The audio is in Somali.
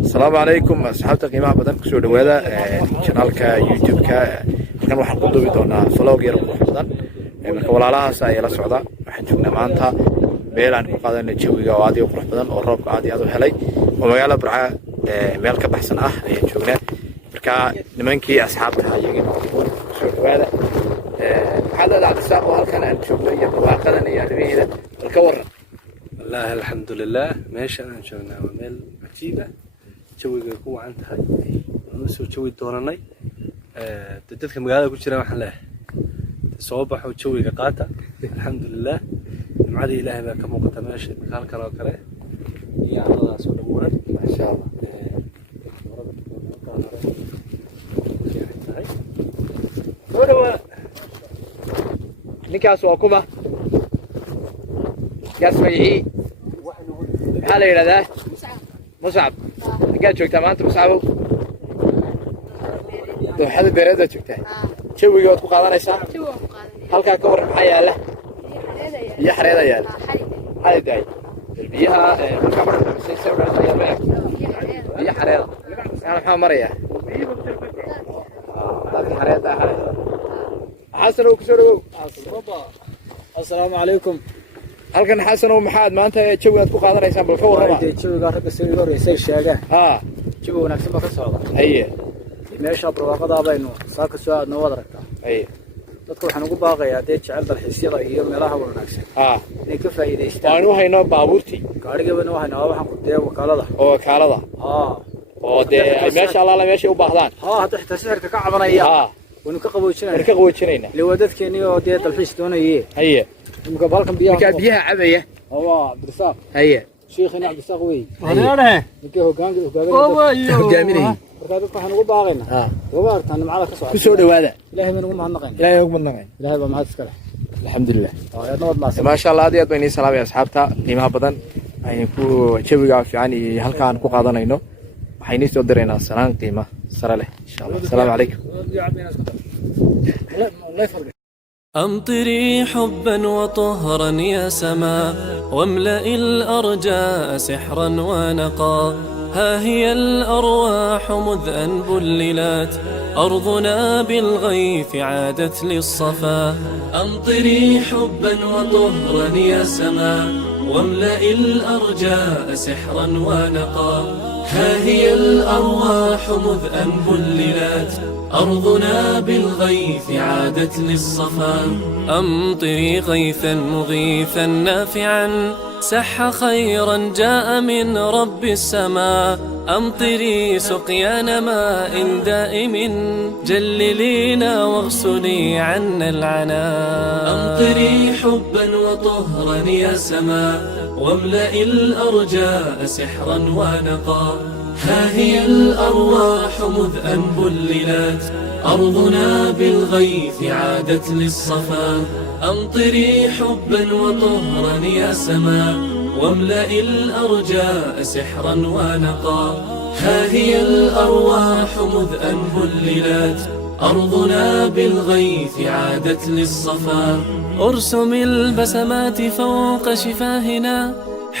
السلام عليكم أصحابتي قيمة بدن كسر دوادا channelka YouTube-ka kan waxaan ku duubi doonaa vlog yar oo badan marka walaalahaas ay la socda waxaan joognaa maanta meel aan ku qaadanay jawiga oo aad u qurux badan oo roobka aad u helay oo magaalada Burca meel ka baxsan ah ayaan joognaa marka nimankii asxaabta ayaga soo dhawaada hada al-actisaab halkan aan joognay iyo waaqadan iyo arrimaheeda halka waran والله الحمد لله ماشي أنا شغلنا ومال عجيبة جوي قوة عندها نسوي جوي دورناي تدتك مقالة كل شيء محله صوبح وجوي قاطع الحمد لله معدي إلهي بقى كم وقت ماشي مكان كلا كلا يا الله سبحانه ما شاء الله ninkaas waa kuma kaas magacii maxaa la yidhahdaa muscab ninkaad joogtaa maanta muscabow dooxada beereedaad joogtaa jawiga waad ku qaadanaysaa halkaa ka waran maxaa yaala biyo xareeda yaala xali daay biyaha biyo xareeda maxaa marayaa dadka xareeda حسن وكسروه السلام عليكم halkan xasan oo maxaad maanta jawi aad ku qaadanaysan bal ka warrama jawiga ragga soo horeysay sheega jawi wanaagsan ba ka socda haye meesha barwaaqada baynu saaka soo aadna wada ragta haye dadku waxaan ugu baaqayaa jecel dalxiisyada iyo meelaha wanaagsan inay ka faa'iideystaan waanu hayno baabuurtii gaarigeena waxaan waxaan ku deeyo wakaalada oo meesha allaala meesha u baahdaan hadda xitaa sixirka ka cabanaya ونو كقوجينينا لوددكني oo dee dalxiis doonayay haye imka balkan biyaha cabaya Abdirasaaq haye sheekhina Abdirasaaq way hareeraha ninka hogaaminaya marka dadku waxaan ugu baaqaynaa wabartan macala ka socda ku soo dhawaada ilaahay ma ugu mahadnaqayn ilaahay ba mahad iska leh alxamdulillah nabad ma ma sha Allah aad bayni salaamay asxaabta qiimaha badan ayaan ku jawiga fiican iyo halkaan ku qaadanayno waxayna soo direynaa salaan qiimo sare leh insha Allah السلام عليكم أمطري حبا وطهرا يا سماء واملئ الأرجاء سحرا ونقا ها هي الأرواح مذ أن بللت أرضنا بالغيث عادت للصفا أمطري حبا وطهرا يا سماء واملئ الأرجاء سحرا ونقا ها هي الأرواح مذ أن بللت أرضنا بالغيث عادت للصفا أمطري غيثا مغيثا نافعا سح خيرا جاء من رب السماء أمطري سقيان ماء دائم جللينا واغسلي عنا العنا أمطري حبا وطهرا يا سماء واملئ الأرجاء سحرا ونقا ها هي الأرواح مذ أن بللت أرضنا بالغيث عادت للصفا أمطري حبا وطهرا يا سماء واملئ الأرجاء سحرا ونقا ها هي الأرواح مذ أن بللت أرضنا بالغيث عادت للصفا أرسم البسمات فوق شفاهنا